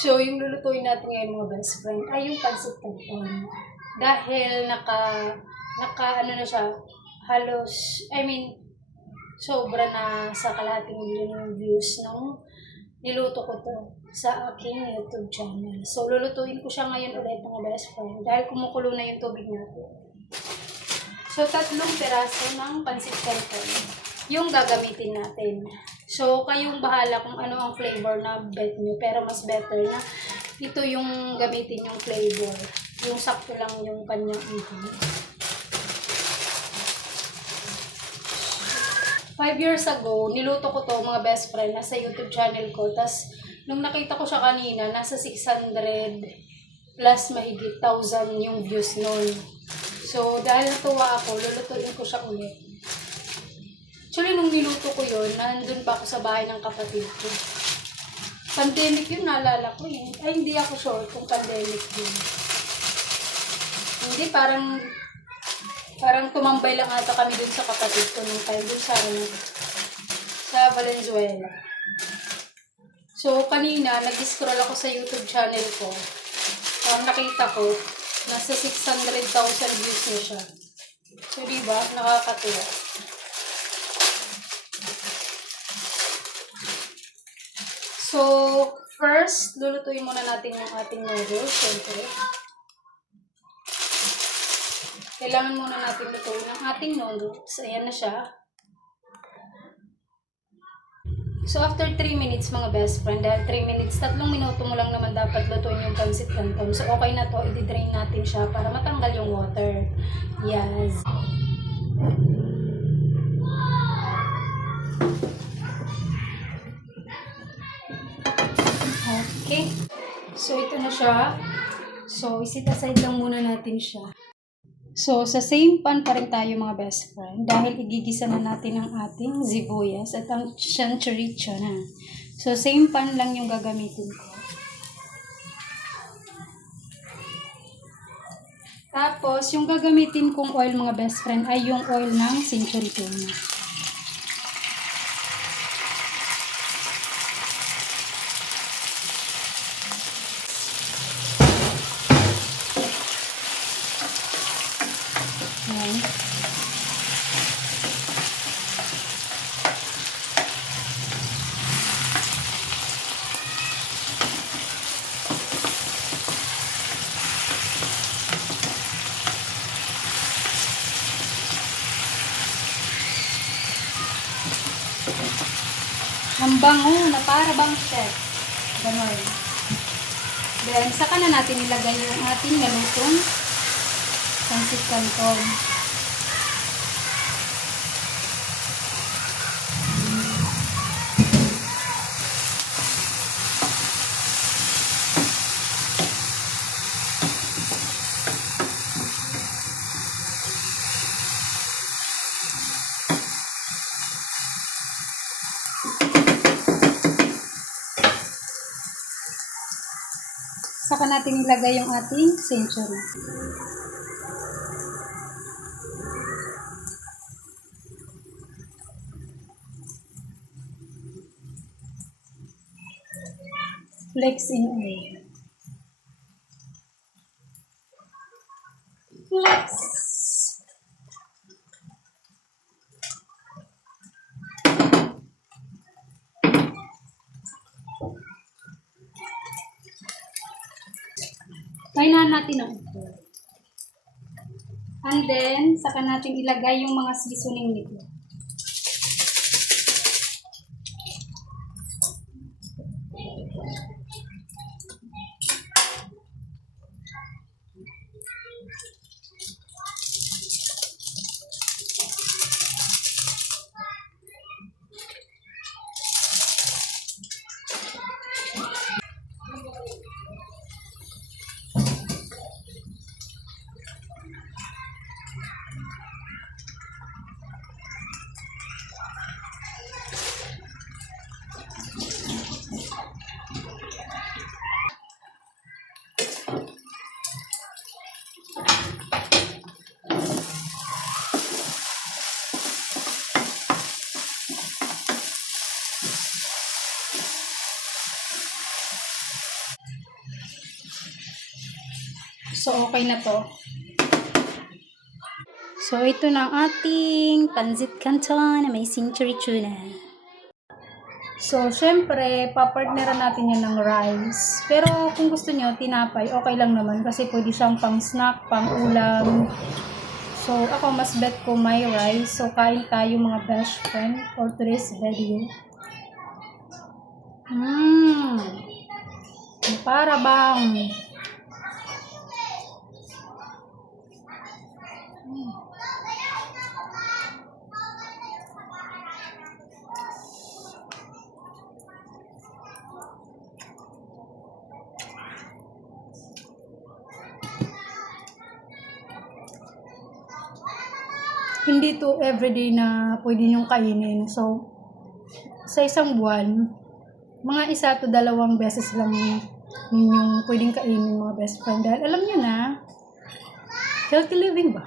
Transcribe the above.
So, yung lulutuin natin ngayon mga best friend ay yung pancit canton. Dahil ano na siya, halos, sobra na sa kalahating milyon yung views nung niluto ko to sa aking YouTube channel. So, lulutuin ko siya ngayon ulit mga best friend dahil kumukulo na yung tubig natin. So, 3 piraso ng pancit canton yung gagamitin natin. So, kayong bahala kung ano ang flavor na bet nyo. Pero mas better na ito yung gamitin yung flavor. Yung sakto lang yung kanyang ihon. 5 years ago, niluto ko to mga best friend nasa YouTube channel ko. Tapos, nung nakita ko siya kanina, nasa 600 plus mahigit 1,000 yung views nun. So, dahil natuwa ako, lulutuin ko siya ulit. Actually, nung niluto ko yun, nandun pa ako sa bahay ng kapatid ko. Pandemic yun, naalala ko yun. Ay, hindi ako sure kung pandemic yun. Hindi, parang tumambay lang ata kami dun sa kapatid ko nung time dun sa Valenzuela. So, kanina, nag-scroll ako sa YouTube channel ko. Nakita ko, nasa 600,000 views na siya. So, diba? Nakakatuwa. So, first, lulutuin muna natin yung ating noodles. Siyempre. Kailangan muna natin lutuin ang ating noodles. Ayan na siya. So, after 3 minutes mga best friend, dahil 3 minutes, 3 minuto mo lang naman dapat lutuin yung pancit canton. So, okay na to. I-drain natin siya para matanggal yung water. Yes. Okay. So, ito na siya. So, isit aside lang muna natin siya. So, sa same pan pa rin tayo mga best friend dahil igigisa na natin ang ating sibuyas at ang chancharicho na. So, same pan lang yung gagamitin ko. Tapos, yung gagamitin kong oil mga best friend ay yung oil ng century tuna. Ang bango na para bang chef. Ganon. Then, saka na natin ilagay yung ating nalutong pancit canton. Saka natin ilagay yung ating century. Flex in oil. Flex. Kainahan natin ang ito. And then, saka natin ilagay yung mga seasoning nito. So, okay na to. So, ito na ang ating pansit canton na may century tuna. So, syempre, papartneran natin yan ng rice. Pero, kung gusto nyo, tinapay, okay lang naman. Kasi pwede siyang pang snack, pang ulam. So, ako mas bet ko may rice. So, kain tayo mga best friend for today's video. Para bang hindi to everyday na pwede nyong kainin. So, sa isang buwan, mga 1 to 2 beses lang ninyong pwedeng kainin mga best friend. Dahil alam nyo na, healthy living ba?